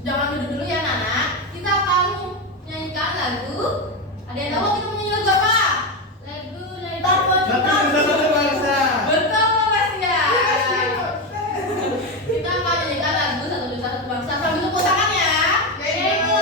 Jangan duduk dulu ya Nana. Kita akan nyanyikan lagu. Ada yang tahu kita mau nyanyi lagu apa? Lagu bangsa. Betul Mas ya. Kita akan nyanyikan lagu Satu Nusa Satu Bangsa. Sambil tepuk tangan ya. Lego.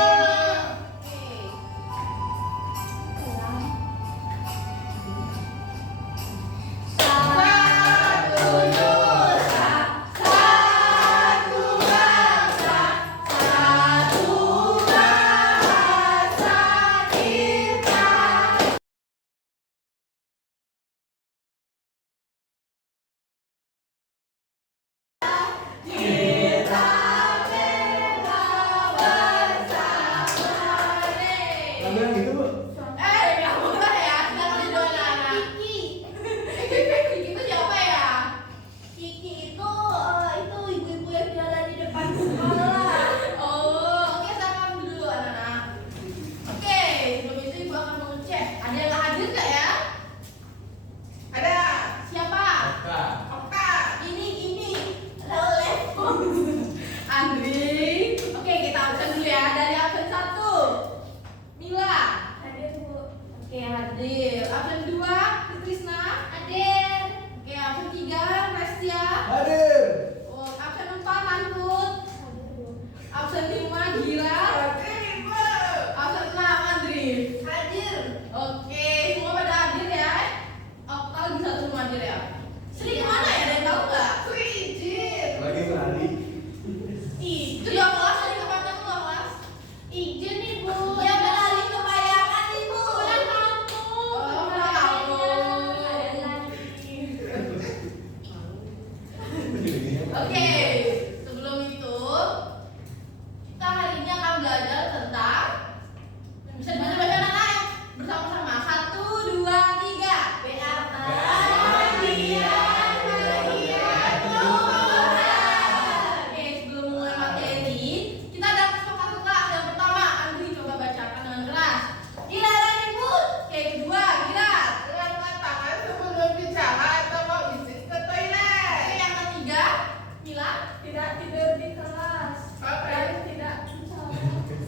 Lagu yang gitu, Bu. Nggak boleh ya. Silakan dulu anak-anak. Kiki itu siapa ya? Kiki itu ibu-ibu yang jualan di depan sekolah. Oh, oke silakan dulu anak-anak. Oke, sebelum itu ibu akan mengecek. Ada yang nggak hadir nggak ya? Ada. Siapa? Oka. Oka. Ini oleh Andri. Oke, kita absen dulu ya. Dari absen 1 Mila. hadir Bu. Oke, hadir. Absen 2 Krisna. Hadir. Oke, absen 3 Restia. Hadir. Oh, absen 4 Mantut. Hadir Bu. Absen 5 Gila. Absen 6 Andri. Hadir. Oke, semua pada hadir ya. Oh, kalau bisa semua hadir ya. Sri kemana ya? Ada yang tahu nggak? Sri izin. Lagi lari. Itu dia kelas tadi kemana kelas? Izin nih Bu. Ya beralih kebayangan nih Bu. Pulang kampung. Oh, pulang kampung. Ada lagi. Oke, sebelum itu kita hari ini akan belajar tentang bisa dibaca-baca anak-anak ya? Bersama-sama 1, 2, 3. Beapa. Oke, sebelum mulai materi, kita ada kesepakatan kelas. Yang pertama, Andri coba bacakan dengan keras. Dilarang ribut. Oke, kedua, Gira. Angkat tangan sebelum bicara atau mau izin ke toilet. Oke, yang ketiga, Mila. Tidak tidur di kelas. Oke. Dan tidak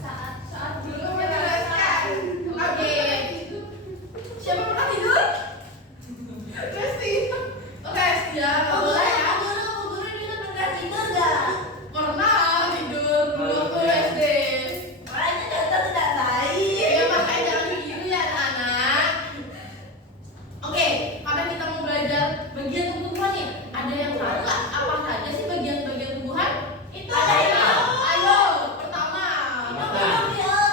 saat Belum menjelaskan. Oke. Siapa pernah tidur? Resti. Oke, Setia, nggak boleh ya. Guru dulu pernah tidur gak? Pernah tidur dulu waktu SD. Makanya data tidak baik. Ya makanya jangan ditiru ya anak-anak. Oke, karena kita mau belajar bagian tubuhan nih. Ada yang tahu nggak apa saja sih bagian-bagian tubuhan? Itu ada yang tahu. Ayo, pertama.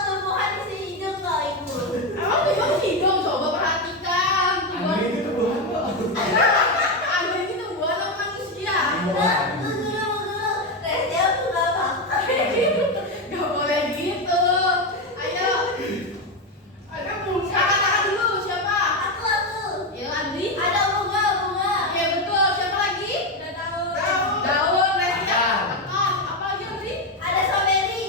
Tumbuhan isi hidung gak Ibu? Emang tubuhan hidung, coba perhatikan. Tubuhan. Andri itu tubuhan kok. Andri ini tubuhan apa manusia? Guru, Restia sudah makan. Gak boleh gitu. Ayo, Ada bunga. angkat tangan dulu. Siapa? Aku. Ya, Andri. Ada bunga. Iya betul. Siapa lagi? Udah tahu. Daun, Restia. Makan. Makan. Apa lagi Andri? Ada strawberry.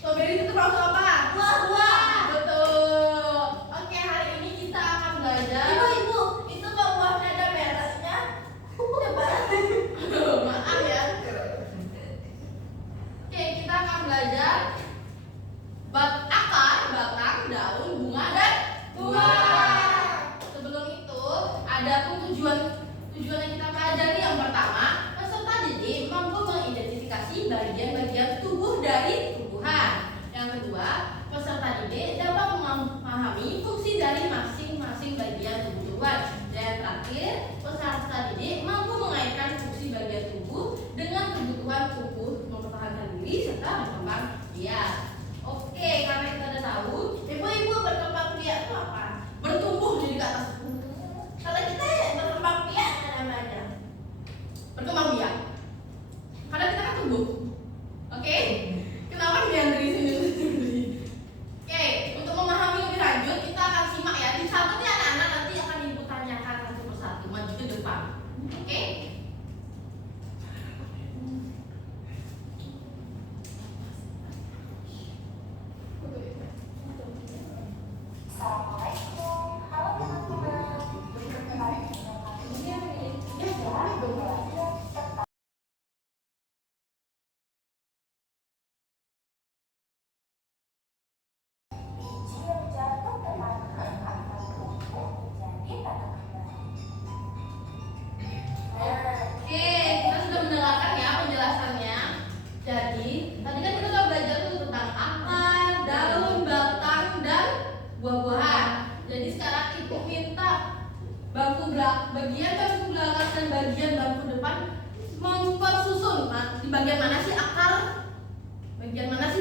Strawberry itu termasuk apa? Buah. Betul. Oke, hari ini kita akan belajar. Ibu, itu kok buahnya ada merahnya? Coba. Maaf ya. Oke, kita akan belajar akar, batang, daun, bunga, dan buah. Sebelum itu, ada pun tujuan yang kita pelajari. Yang pertama, peserta didik mampu mengidentifikasi bagian-bagian tubuh dari tumbuhan. Yang kedua, peserta didik dapat memahami fungsi dari masing-masing bagian tubuh tumbuhan. Dan terakhir, peserta didik mampu mengaitkan fungsi bagian tubuh dengan kebutuhan tubuh mempertahankan diri serta berkembang biak. Oke, karena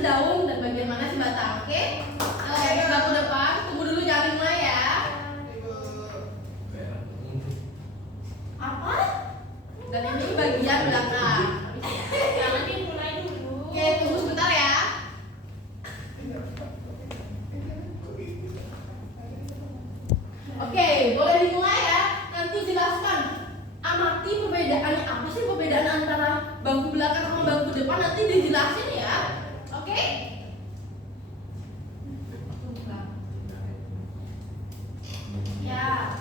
daun dan bagian mana sih batang. Oke? Di bangku depan. Tunggu dulu, jangan dimulai ya. Ibu. Apa? Dan ini bagian belakang. Jangan dimulai dulu. Oke, tunggu sebentar ya. Oke, boleh dimulai ya. Nanti jelaskan. Amati perbedaannya apa sih, perbedaan antara bangku belakang sama bangku depan, nanti dijelasin ya. Oke? Ya.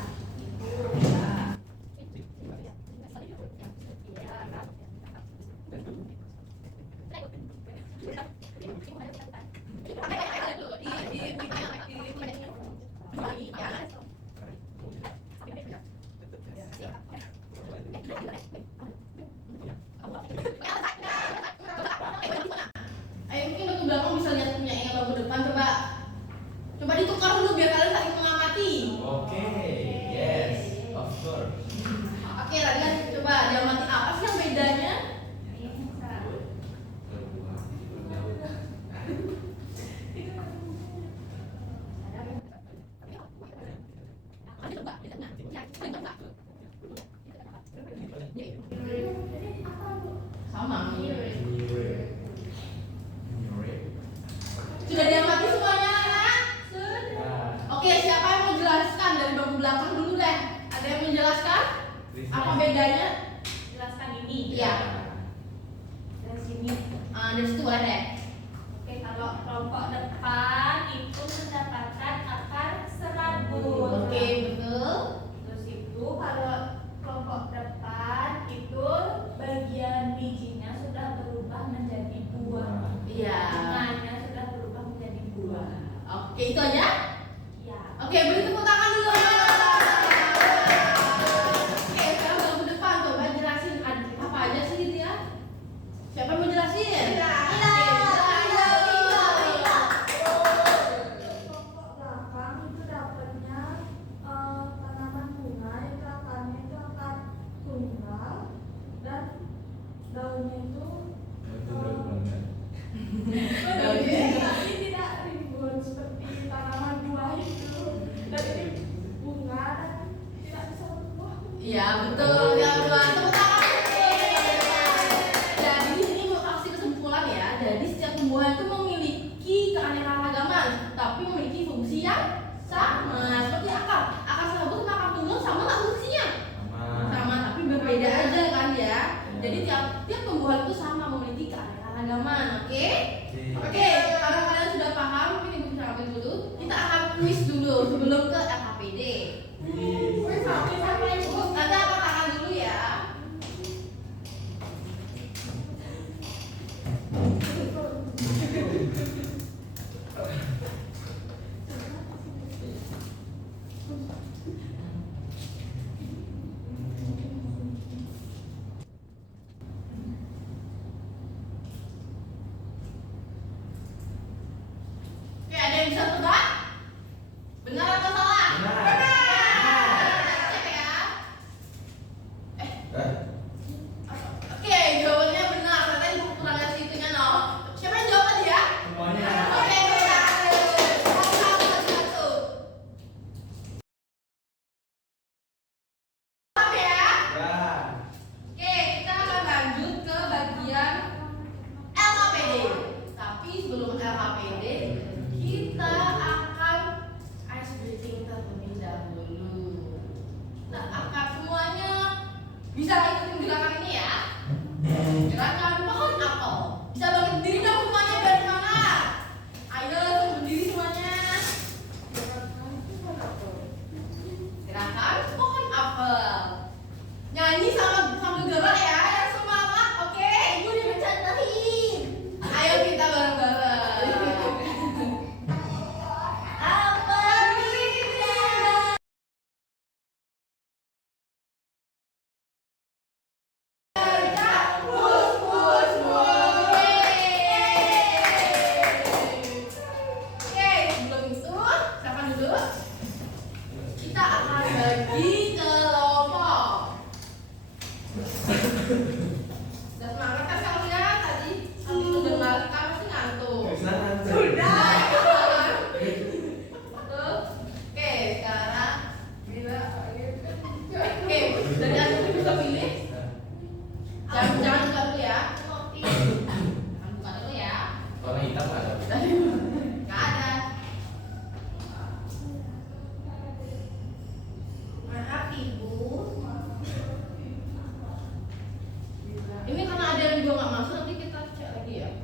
Ayo, mungkin bangku belakang bisa lihat punya yang bangku depan, coba. Coba ditukar dulu biar kalian saling mengamati. Oke, yes, of course. Oke, kalian coba diamati apa sih yang bedanya? Sama. Sudah diamati semuanya ya? Oke, siapa yang mau jelaskan dari bangku belakang dulu deh? Ada yang menjelaskan apa bedanya? Jelaskan ini. Iya. Dari sini. Dari situ boleh deh. Oke, kalau kelompok depan itu mendapatkan akar serabut. Oke, betul. Terus itu kalau kelompok depan itu bagian bijinya sudah berubah menjadi buah. Iya. Bunganya sudah berubah menjadi buah. Oke, itu aja. Ya. Oke, beri tepuk tangan dulu. Oke, sekarang bangku depan coba jelasin apa aja sih gitu ya. Siapa yang mau jelasin? Iya. Kelompok belakang itu dapatnya tanaman bunga itu akarnya itu akar tunggal dan daunnya itu tapi tidak rimbun seperti tanaman buah itu dan ini bunga dan tidak bisa berbuah. Iya, betul. Yang kedua, tepuk tangan. Jadi di sini mau kasih kesimpulan ya. Jadi setiap tumbuhan itu memiliki keanekaragaman, tapi memiliki fungsi yang sama. Seperti akar. Akar serabut sama akar tunggal sama nggak fungsinya? Sama, tapi berbeda aja kan ya. Jadi tiap tumbuhan itu sama memiliki keanekaragaman. Oke? Oke, kalau kalian sudah paham, mungkin ibu bisa ambil dulu. Kita akan kuis dulu sebelum ke LKPD. Sampai ibu. Nanti aku tangan dulu ya. Oke, ada yang bisa tebak? Benar atau salah? Cek ya. Oke, jawabannya benar. Katanya ibu kurang ngasih itunya no. Siapa yang jawab tadi ya? Oke, benar. Satu. Paham ya? Oke, kita akan lanjut ke bagian LKPD. Tapi sebelum LKPD, kita akan kitab nggak ada. Nggak ada. Maaf ibu. Ini karena ada yang dua nggak masuk, nanti kita cek lagi ya.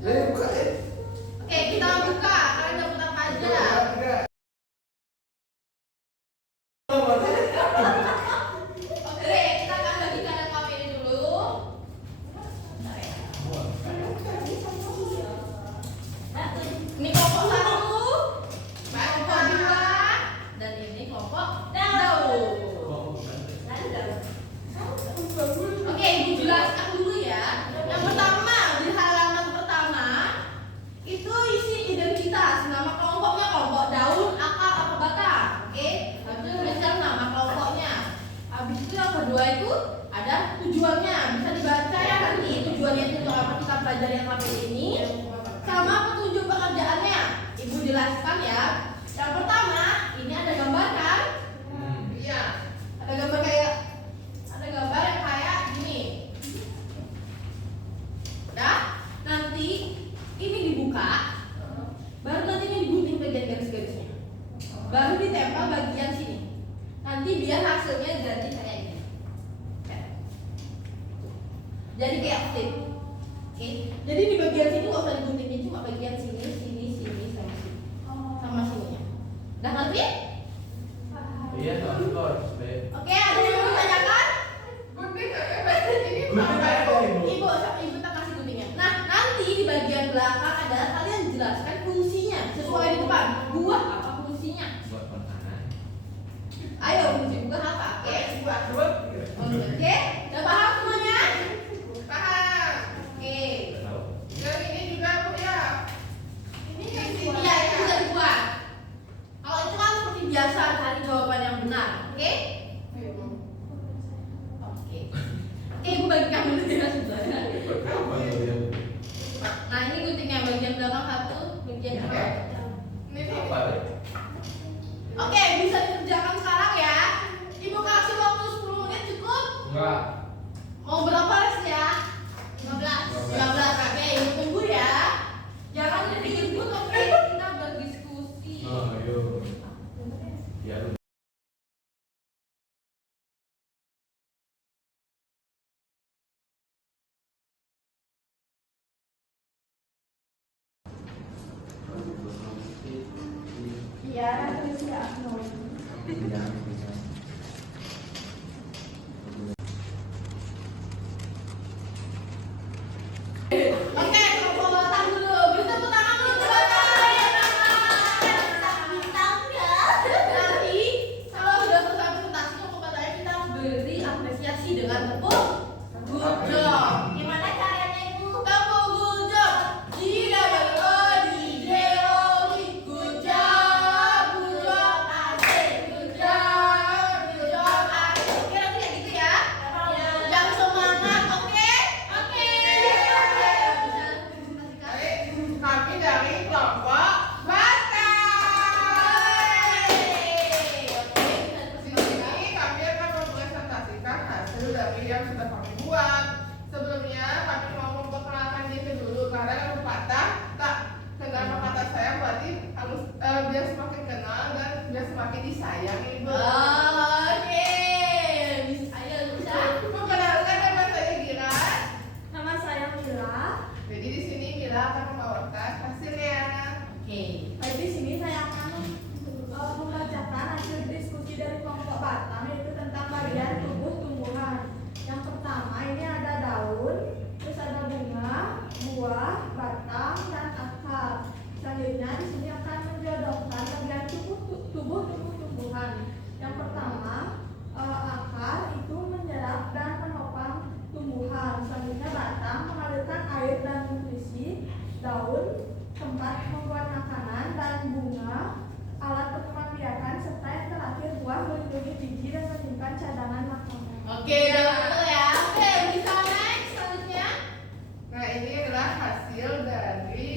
Buka ya. Oke, kita buka. Kalian dapat apa aja? Oke, kita akan bagikan rekaman ini dulu. Bentar ya. Ini kelompok 1, kelompok 2, dan ini kelompok daun. Oke, ibu jelaskan dulu ya. Yang pertama, di halaman pertama itu isi identitas, nama kelompoknya kelompok daun, akar, atau batang. Oke, habis itu tuliskan nama kelompoknya. Habis itu yang kedua itu ada tujuannya, bisa dibaca ya nanti tujuannya itu untuk apa kita pelajari yang sampai ini, sama petunjuk pekerjaannya. Ibu jelaskan ya. Yang pertama, ini ada gambar kan? Iya. Ada gambar yang kayak gini. Udah? Nanti ini dibuka, baru nanti ini digunting bagian garis-garisnya, baru ditempel bagian sini. Nanti biar hasilnya jadi kayak ini. Jadi kayak tip. Oke. Jadi di bagian sini nggak usah diguntingin, cuma bagian sini, sama sini, sama sininya. Udah ngerti? Iya, of course, babe. Oke, ada yang mau ditanyakan? Gunting kayak ini Gunting sampai kayak bu. ibu. Ibu tak kasih guntingnya. Nah, nanti di bagian belakang adalah kalian jelaskan fungsinya sesuai di depan. Buah apa fungsinya? Buat makanan. Ayo, fungsi buah apa? Oke. Buat dua. Oke, udah paham semuanya? Paham. Oke. Tahu? Yang ini juga bu ya. Ini Di kan sini buat. Iya, itu bisa dibuat. Kalau itu kan seperti biasa cari jawaban yang benar. Oke? Oke. Oke, ibu bagikan dulu ya sudah. Apa ya? Nah, ini guntingnya bagian belakang satu, bagian Oke. depan. Ini nih. Apa, babe? Oke, bisa dikerjakan sekarang ya. Ibu kasih waktu 10 menit cukup? Enggak. Mau berapa resnya? 15. 15. Oke, ibu tunggu ya. Jangan ribut, oke? Kita berdiskusi. Oh, ayo. Ya, lu. Iya, tulis ya Agno. Oke, kelompok batang dulu. Beri tepuk tangan dulu untuk batang. Nanti kalau sudah selesai presentasi kelompok batangnya kita beri apresiasi dengan tepuk good job. Gimana caranya ibu? Tepuk good job. G-W-O-D-J-O-B. Good job, asik. Good job, asik. Oke, nanti kayak gitu ya. Yang semangat, oke? Oke. Bisa presentasikan? Kami dari kelompok Batang. Di sini kami akan mempresentasikan hasil dari yang sudah kami buat. Sebelumnya kami mau memperkenalkan diri dulu karena pepatah tak kenal maka kata saya berarti harus biar semakin kenal dan biar semakin disayang ibu. Oke, ayo bisa. Memperkenalkan nama saya Giras. Nama saya Mila. Jadi di sini Mila akan membawakan hasilnya. Oke. Baik, di sini saya akan membacakan hasil diskusi dari kelompok Batang, yaitu tentang bagian tubuh tumbuhan. Yang pertama ini ada daun, terus ada bunga, buah, batang, dan akar. Selanjutnya di sini akan menjodohkan bagian tubuh tumbuhan. Yang pertama akar itu menyerap dan menopang tumbuhan. Selanjutnya batang mengalirkan air dan nutrisi, daun tempat membuat makanan, dan bunga alat perkembang biakan, serta yang terakhir buah melindungi biji dan menyimpan cadangan makanan. Oke, udah betul ya. Oke, bisa next selanjutnya. Nah ini adalah hasil dari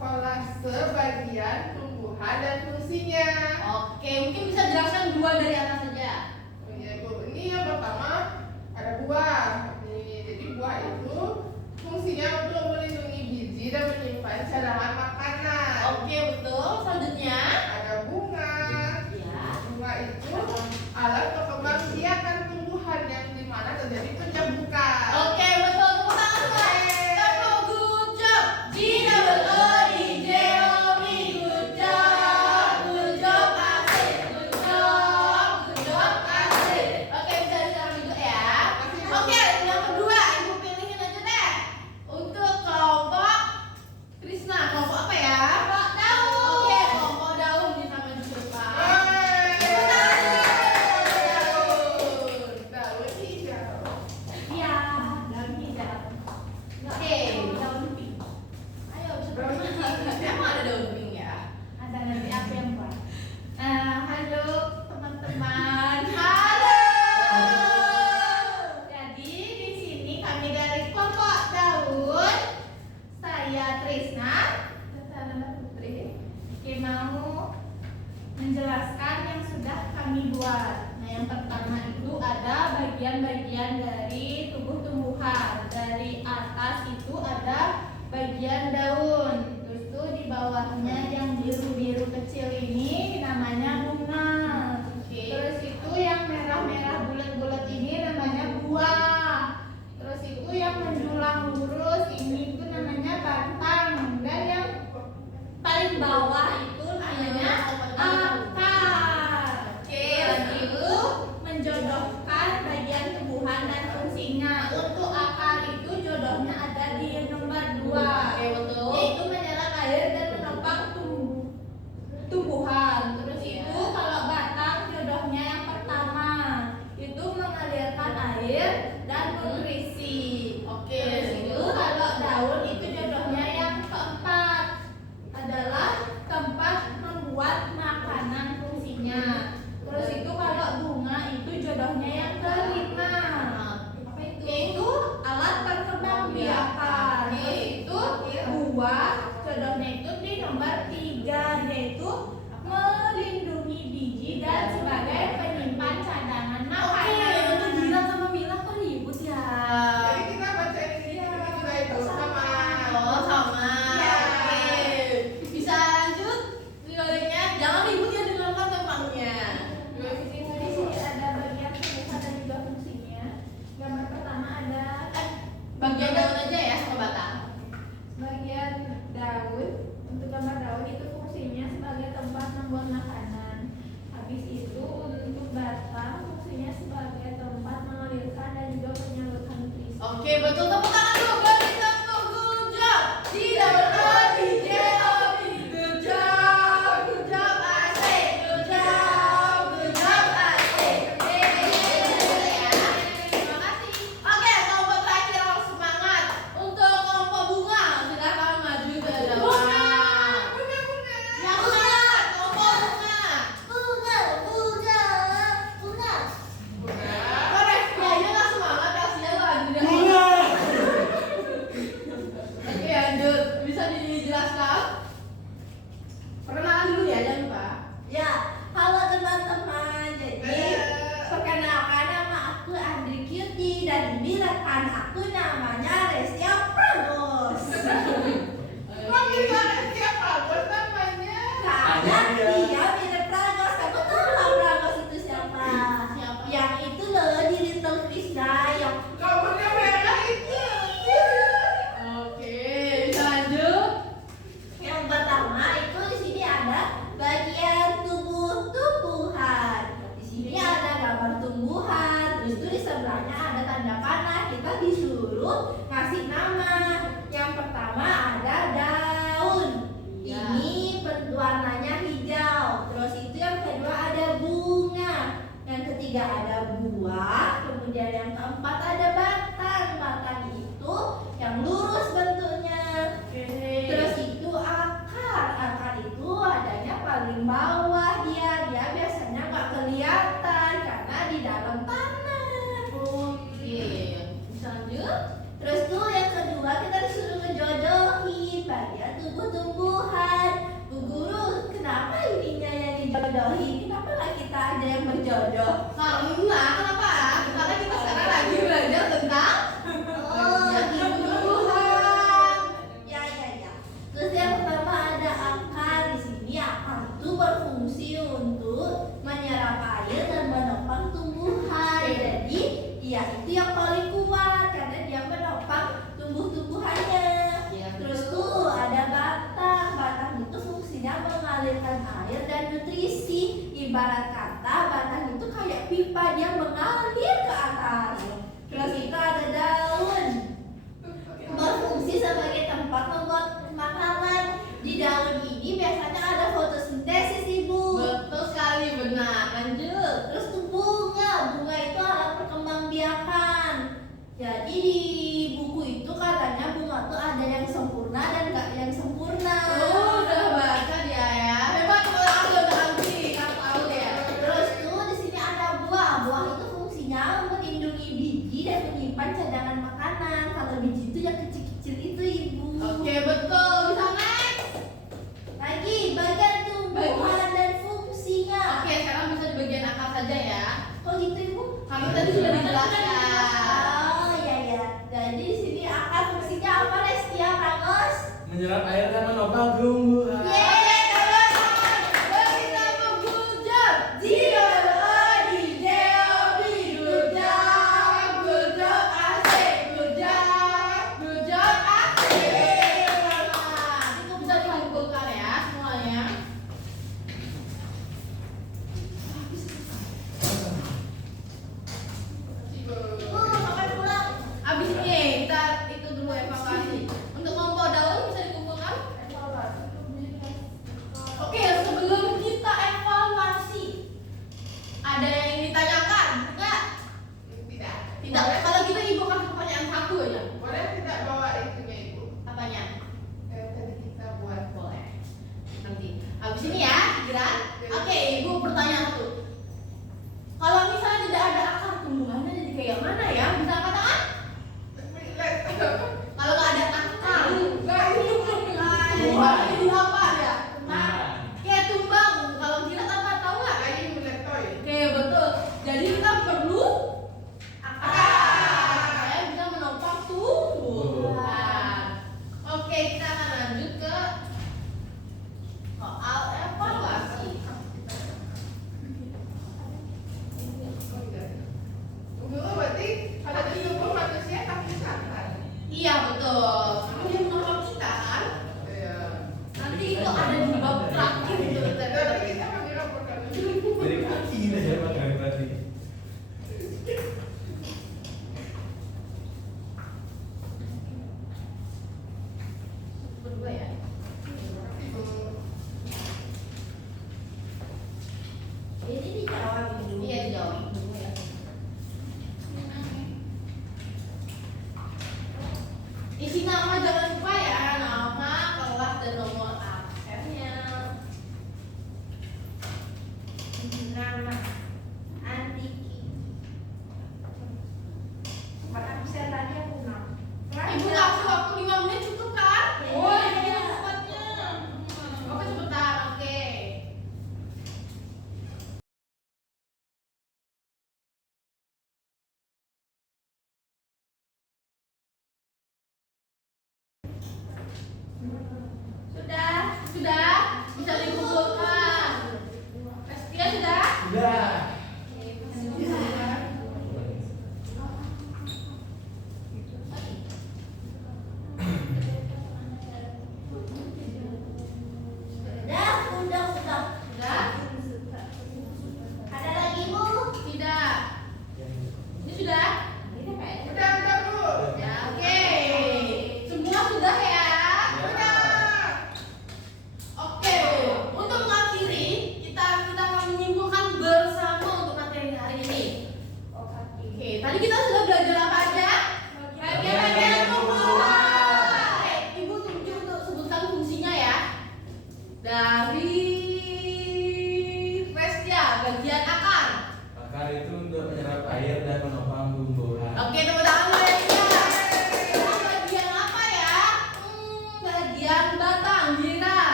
kolase bagian tumbuhan dan fungsinya. Oke, mungkin bisa jelaskan dua dari atas saja. Oh iya Bu, ini yang pertama ada buah. Jadi buah itu fungsinya untuk melindungi dan menyimpan cadangan makanan. Oke, betul. Selanjutnya. Ada bunga. Ya. Bunga itu alat pengembang biakan tumbuhan yang dimana terjadi pencabukan. Oke, betul. Tepuk tangan semua. Tepuk, good job. G-double-O-D-J-O-B. Good job. Good job, asik. Good job. Good job, asik. Oke, bisa sekarang duduk ya. Oke, yang kedua, ibu pilihin aja deh. Untuk kelompok Krisna, kelompok apa ya? Kelompok daun. Oke, kelompok daun kita maju ke depan. Daun hijau. Iya, daun hijau. Oke. Daun pink. Ayo, seperti emang ada daun pink ya? Ada nanti aku yang buat. Halo teman-teman. Halo. Jadi di sini kami dari kelompok daun. Saya Trisna dan Sarana Putri. Oke, mau menjelaskan yang sudah kami buat. Nah, yang pertama itu ada bagian-bagian dari tubuh tumbuhan. Dari atas itu ada bagian daun. Terus tuh di bawahnya yang biru-biru kecil ini namanya bunga. Oke. Terus itu yang merah-merah bulat-bulat ini namanya buah. Terus itu yang menjulang lurus ini itu namanya batang. Dan yang paling bawah itu namanya akar. Oke, Terus lanjut. itu menjodohkan bagian tumbuhan dan fungsinya. Untuk akar itu jodohnya ada di nomor 2. Oke, betul. Yaitu menyerap air dan menopang tumbuhan. Terus itu kalau batang jodohnya yang pertama itu mengalirkan air dan nutrisi. Oke, Terus itu kalau daun itu jodohnya yang keempat adalah ibarat kata batang itu kayak pipa, dia mengalir ke atas. Terus itu ada daun, berfungsi sebagai tempat membuat makanan. Di daun ini biasanya ada fotosintesis, Ibu. Betul sekali, benar. Lanjut. Terus tuh bunga itu alat perkembangbiakan. Jadi di buku itu katanya bunga tuh ada yang sempurna dan gak yang sempurna. Udah baca dia ya. Hebat kalau aku udah anti, kamu tahu ya. Terus tuh di sini ada buah. Buah itu fungsinya melindungi biji dan menyimpan cadangan makanan. Kalau biji itu yang kecil-kecil itu, Ibu. Oke, betul. Bisa next. Lagi bagian tumbuhan dan fungsinya. Oke, sekarang bisa di bagian akar saja ya. Kok gitu, Ibu? Kami tadi sudah dijelaskan. Oh iya ya. Jadi di sini akar fungsinya apa, Restia Prangos? Menyerap air dan menopang tumbuhan. Yeay, teman-teman. Kita menghujat. G-O-D-G-O-B. Good job, good job, asik, good job, asik. Nah, itu bisa dikumpulkan ya semuanya. Sampai pulang. Abis ini kita itu dulu evaluasi. Untuk kelompok daun bisa dikumpulkan?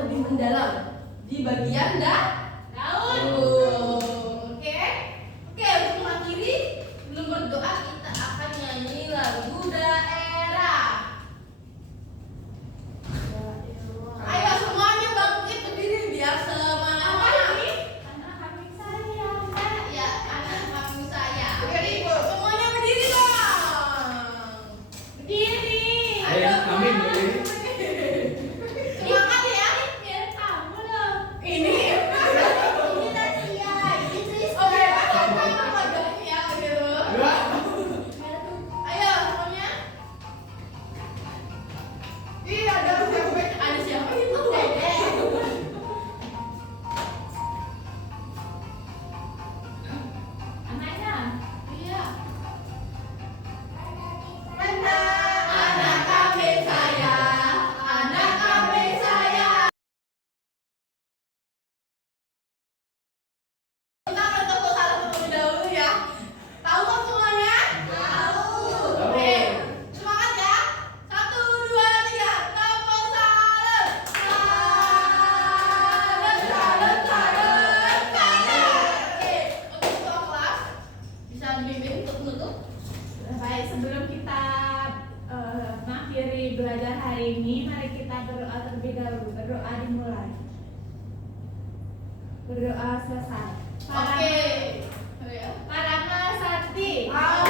lebih mendalam di bagian daun. Oke, untuk mengakhiri sebelum berdoa kita akan nyanyi lagu daerah. Ayo semuanya bangkit berdiri biar semangat. Anak kami sayang. Ya, anak kami sayang. Oke, Ibu. Semuanya berdiri dong. Berdiri. Ayo, amin, berdiri. Semangat ya. Biar kamu loh. Ini. Ini Tasya, ini Tristan. Oke, apa laganya ya gitu. Dua. Ayo semuanya. Ih, ada siapa? Ada siapa itu? Anaknya. Iya. Mana? Anak kami sayang, anak kami sayang. Kita akan tepuk salam terlebih dahulu ya. Tahu kan semuanya? Tahu. Oke, semangat ya. 1, 2, 3, tepuk salam. Salam, salam, salam, salam. Oke, untuk ketua kelas bisa dibimbing untuk menutup. Baik, sebelum kita mengakhiri belajar hari ini, mari kita berdoa terlebih dahulu. Berdoa dimulai. Berdoa selesai. Oke. Para Sakti. Amin.